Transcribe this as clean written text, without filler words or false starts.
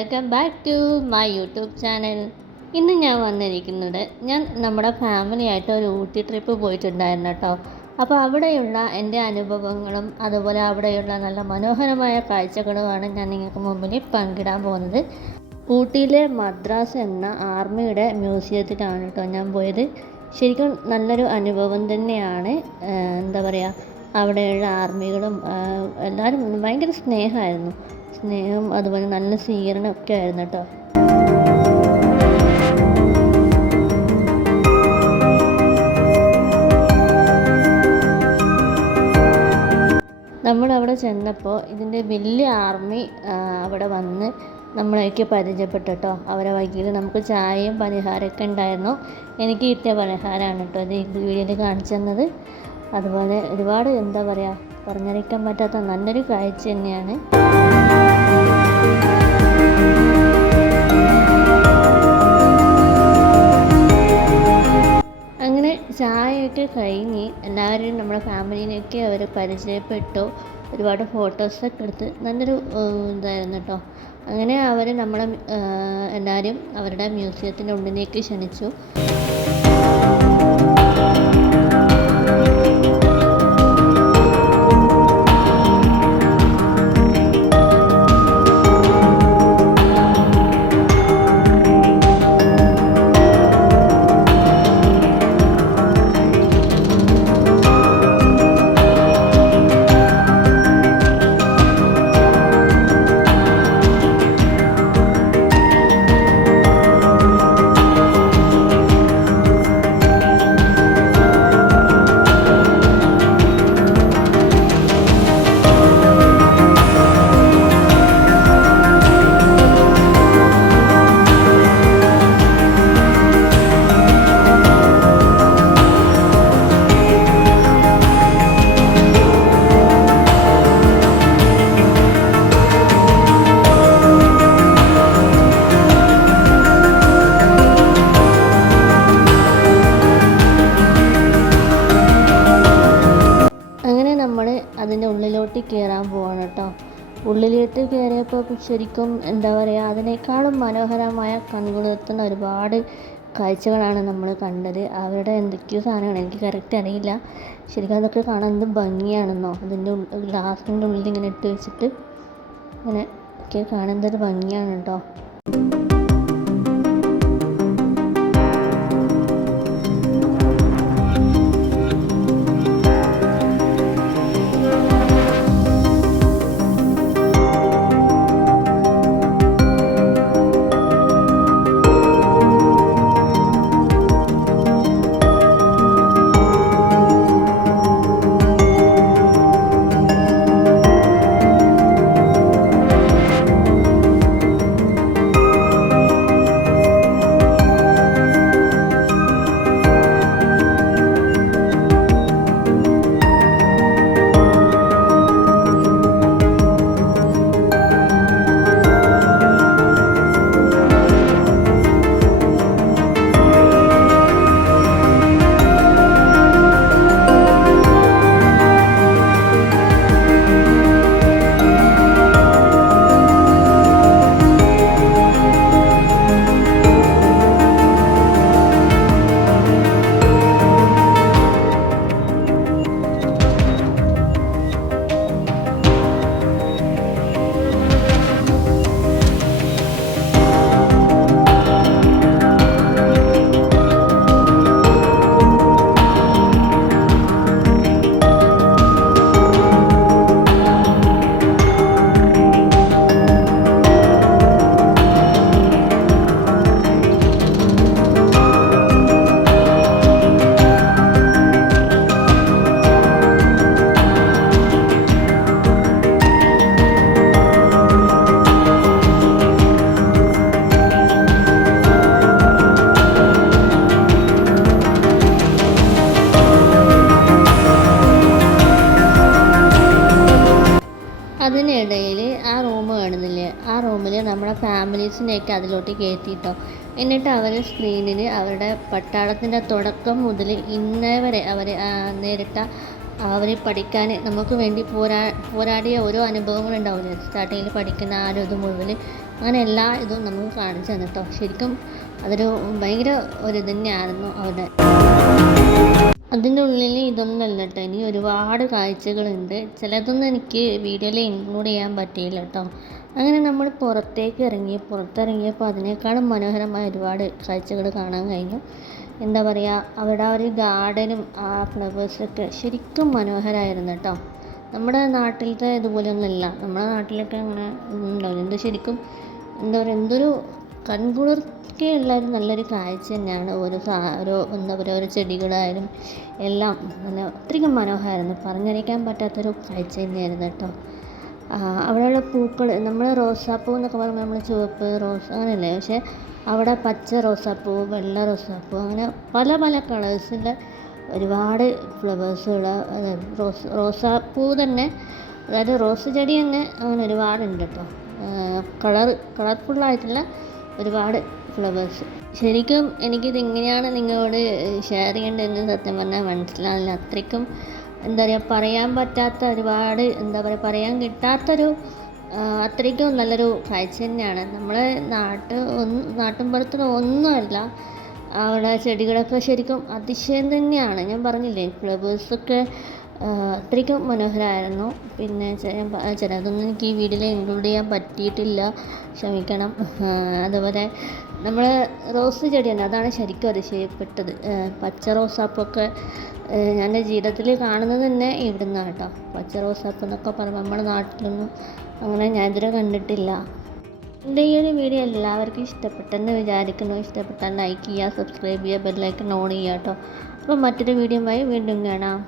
Welcome back to my YouTube channel. ഇന്ന് ഞാൻ വന്നിരിക്കുന്നത് നമ്മുടെ ഫാമിലിയായിട്ട് ഒരു ഊട്ടി ട്രിപ്പ് പോയിട്ടുണ്ടായിരുന്നു കേട്ടോ. അപ്പോൾ അവിടെയുള്ള എൻ്റെ അനുഭവങ്ങളും അതുപോലെ അവിടെയുള്ള നല്ല മനോഹരമായ കാഴ്ചകളുമാണ് ഞാൻ നിങ്ങൾക്ക് മുമ്പിൽ പങ്കിടാൻ പോകുന്നത്. ഊട്ടിയിലെ മദ്രാസ് എന്ന ആർമിയുടെ മ്യൂസിയത്തിലാണ് കേട്ടോ ഞാൻ പോയത്. ശരിക്കും നല്ലൊരു അനുഭവം തന്നെയാണ്. എന്താ പറയുക, അവിടെയുള്ള ആർമികളും എല്ലാവരും ഭയങ്കര സ്നേഹം അതുപോലെ നല്ല സ്വീകരണം ഒക്കെ ആയിരുന്നു കേട്ടോ. നമ്മളവിടെ ചെന്നപ്പോൾ ഇതിൻ്റെ വലിയ ആർമി അവിടെ വന്ന് നമ്മളെയൊക്കെ പരിചയപ്പെട്ടു കേട്ടോ. അവരെ വൈകിയിൽ നമുക്ക് ചായയും പലഹാരമൊക്കെ ഉണ്ടായിരുന്നു. എനിക്ക് കിട്ടിയ പലഹാരമാണ് കേട്ടോ ഇത് ഈ വീഡിയോയിൽ കാണിച്ചു തന്നത്. അതുപോലെ ഒരുപാട് എന്താ പറയുക, പറഞ്ഞറിയിക്കാൻ പറ്റാത്ത നല്ലൊരു കാഴ്ച തന്നെയാണ്. അങ്ങനെ ചായയൊക്കെ കഴിഞ്ഞ് എല്ലാവരും നമ്മുടെ ഫാമിലിനെയൊക്കെ അവർ പരിചയപ്പെട്ടു. ഒരുപാട് ഫോട്ടോസൊക്കെ എടുത്ത് നല്ലൊരു ഇതായിരുന്നു കേട്ടോ. അങ്ങനെ അവർ നമ്മളെ എല്ലാവരും അവരുടെ മ്യൂസിയത്തിൻ്റെ ഉള്ളിലേക്ക് ക്ഷണിച്ചു. അതിൻ്റെ ഉള്ളിലോട്ട് കയറാൻ പോവാണ് കേട്ടോ. ഉള്ളിലോട്ട് കയറിയപ്പോൾ ശരിക്കും എന്താ പറയുക, അതിനേക്കാളും മനോഹരമായ കൺകുളിർത്തുന്ന ഒരുപാട് കാഴ്ചകളാണ് നമ്മൾ കണ്ടത്. അവരുടെ എന്തൊക്കെയോ സാധനമാണ്, എനിക്ക് കറക്റ്റ് അറിയില്ല. ശരിക്കും അതൊക്കെ കാണാൻ എന്ത് ഭംഗിയാണെന്നോ. അതിൻ്റെ ഗ്ലാസിൻ്റെ ഉള്ളിൽ ഇങ്ങനെ ഇട്ട് വെച്ചിട്ട് ഇങ്ങനെ ഒക്കെ കാണുന്നതൊരു ഭംഗിയാണ് കേട്ടോ. അതിനിടയിൽ ആ റൂം കാണുന്നില്ലേ, ആ റൂമിൽ നമ്മുടെ ഫാമിലീസിനെയൊക്കെ അതിലോട്ട് കയറ്റിയിട്ടോ. എന്നിട്ട് അവർ സ്ക്രീനിൽ അവരുടെ പട്ടാളത്തിൻ്റെ തുടക്കം മുതൽ ഇന്നേ വരെ അവർ നേരിട്ട അവർ പഠിക്കാൻ നമുക്ക് വേണ്ടി പോരാടിയ ഓരോ അനുഭവങ്ങളുണ്ടാവില്ലേ. സ്റ്റാർട്ടിങ്ങിൽ പഠിക്കുന്ന ആ ഒരു ഇത് മുഴുവൻ അങ്ങനെ എല്ലാ ഇതും നമുക്ക് കാണിച്ചു തന്നു കേട്ടോ. ശരിക്കും അതൊരു ഭയങ്കര ഒരു ഇത് തന്നെയായിരുന്നു അവിടെ. അതിൻ്റെ ഉള്ളിൽ ഇതൊന്നുമല്ല കേട്ടോ, ഇനി ഒരുപാട് കാഴ്ചകളുണ്ട്. ചിലതൊന്നും എനിക്ക് വീഡിയോയിൽ ഇൻക്ലൂഡ് ചെയ്യാൻ പറ്റിയില്ല കേട്ടോ. അങ്ങനെ നമ്മൾ പുറത്തിറങ്ങിയപ്പോൾ അതിനേക്കാളും മനോഹരമായ ഒരുപാട് കാഴ്ചകൾ കാണാൻ കഴിഞ്ഞു. എന്താ പറയുക, അവിടെ ആ ഒരു ഗാർഡനും ആ ഫ്ലവേഴ്സൊക്കെ ശരിക്കും മനോഹരമായിരുന്നു കേട്ടോ. നമ്മുടെ നാട്ടിലത്തെ ഇതുപോലെയൊന്നുമല്ല. നമ്മുടെ നാട്ടിലൊക്കെ അങ്ങനെ ഉണ്ടാവില്ല. ഇത് ശരിക്കും എന്താ പറയുക, എന്തൊരു കൺകുളിർക്കെയുള്ള ഒരു നല്ലൊരു കാഴ്ച തന്നെയാണ്. ഓരോ എന്താ പറയുക, ഓരോ ചെടികളായാലും എല്ലാം നല്ല അത്രയ്ക്കും മനോഹരമായിരുന്നു. പറഞ്ഞറിയിക്കാൻ പറ്റാത്തൊരു കാഴ്ച തന്നെയായിരുന്നു കേട്ടോ. അവിടെയുള്ള പൂക്കൾ, നമ്മൾ റോസാപ്പൂ എന്നൊക്കെ പറയുമ്പോൾ നമ്മൾ ചുവപ്പ് റോസ് അങ്ങനെയല്ലേ, പക്ഷേ അവിടെ പച്ച റോസാപ്പൂ, വെള്ള റോസാപ്പൂ, അങ്ങനെ പല പല കളേഴ്സിൻ്റെ ഒരുപാട് ഫ്ലവേഴ്സുകൾ, റോസാപ്പൂ തന്നെ, അതായത് റോസ് ചെടി തന്നെ അങ്ങനെ ഒരുപാടുണ്ട് കേട്ടോ. കളർഫുള്ളായിട്ടുള്ള ഒരുപാട് ഫ്ലവേഴ്സ്. ശരിക്കും എനിക്കിതെങ്ങനെയാണ് നിങ്ങളോട് ഷെയർ ചെയ്യേണ്ടതെന്ന് സത്യം പറഞ്ഞാൽ മനസ്സിലാവില്ല. അത്രയ്ക്കും എന്താ പറയുക, പറയാൻ പറ്റാത്ത ഒരുപാട്, എന്താ പറയുക, പറയാൻ കിട്ടാത്തൊരു അത്രയ്ക്കും നല്ലൊരു കാഴ്ച തന്നെയാണ്. നമ്മളെ നാട്ടിൻപുറത്തിന് ഒന്നുമല്ല. അവിടെ ചെടികളൊക്കെ ശരിക്കും അതിശയം തന്നെയാണ്. ഞാൻ പറഞ്ഞില്ലേ, ഫ്ലവേഴ്സൊക്കെ അത്രയ്ക്കും മനോഹരമായിരുന്നു. പിന്നെ ചിലതൊന്നും എനിക്ക് ഈ വീഡിയോയിൽ ഇൻക്ലൂഡ് ചെയ്യാൻ പറ്റിയിട്ടില്ല, ക്ഷമിക്കണം. അതുപോലെ നമ്മൾ റോസ് ചെടിയാണ്, അതാണ് ശരിക്കും അതിശയപ്പെട്ടത്. പച്ച റോസാപ്പൊക്കെ ഞാൻ എൻ്റെ ജീവിതത്തിൽ കാണുന്നത് തന്നെ ഇവിടുന്നാണ് കേട്ടോ. പച്ച റോസാപ്പ് എന്നൊക്കെ പറയുമ്പോൾ നമ്മുടെ നാട്ടിലൊന്നും അങ്ങനെ ഞാൻ ഇതുവരെ കണ്ടിട്ടില്ല. എൻ്റെ ഈ ഒരു വീഡിയോ എല്ലാവർക്കും ഇഷ്ടപ്പെട്ടെന്ന് വിചാരിക്കുന്നു. ഇഷ്ടപ്പെട്ടാൽ ലൈക്ക് ചെയ്യുക, സബ്സ്ക്രൈബ് ചെയ്യുക, ബെല്ലൈക്കൺ ഓൺ ചെയ്യുക കേട്ടോ. അപ്പോൾ മറ്റൊരു വീഡിയോയുമായി വീണ്ടും കാണാം.